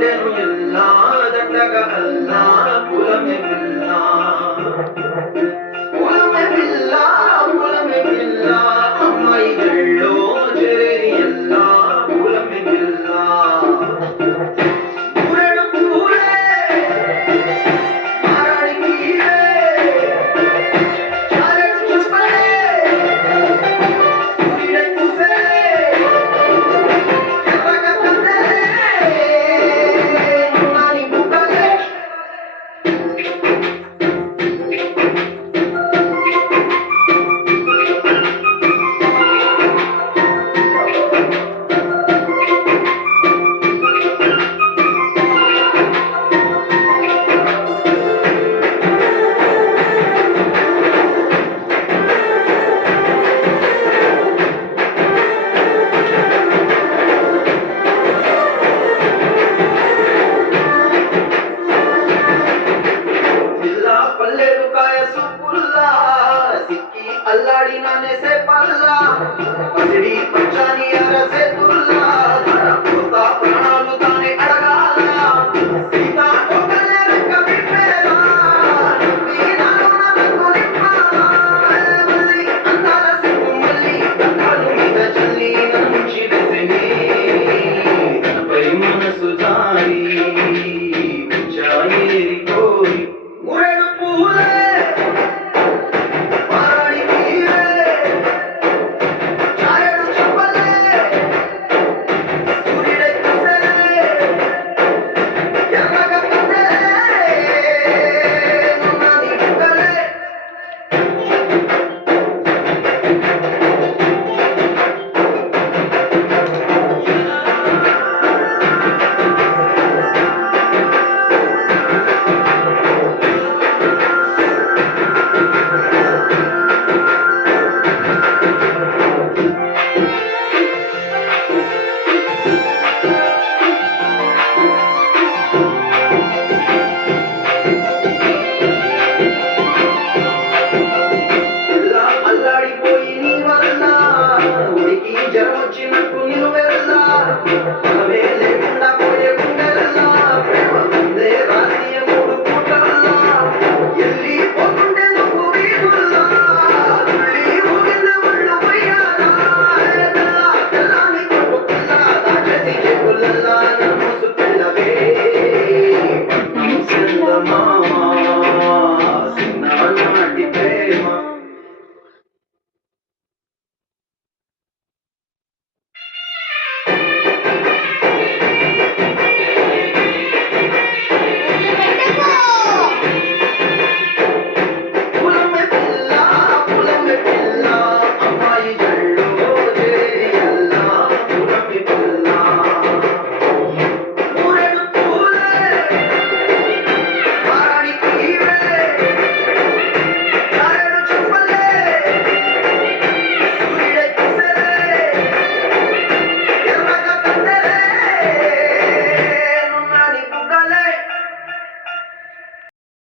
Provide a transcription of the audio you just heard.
ఉండెను ఎల్లా దండగా అల్లా కులమే పిల్లా కులమే పిల్లా కులమే పిల్లా అమ్మాయి గళ్ళో చేరేది ఎల్లా కులమే పిల్లా ఊరెడు పూలే మారాడి కీలే చారెడు చుప్పలే సూర్యుడై పూసలే ఎర్రగా కందలే నాని బుగ్గలే జిల్లా పల్లెరు కాయ సుపుల్లా సిక్కి అల్లాడినానే సే పల్లా పసిడి పచ్చాని అరసే తుల్లా కోస్తా ప్రాణాలు తానే అడగాల సీతా కోకలే రెక్క విప్పేలా వీరాను నన్ను నింపాలా మల్లి అందాల సిగ్గు మల్లి అందాలు మీద చల్లి నన్ను చిరిసెనే తనపై మనసు జారి చాయేరి కోరి మురెడు పూలే మారాడి కీలే చారెడు చుప్పలే సూర్యుడై పూసలే ఎర్రగా కందలే నాని బుగ్గలే అల్లాడిపోయి నీ వల్ల ఉడికి జ్వరం వచ్చిన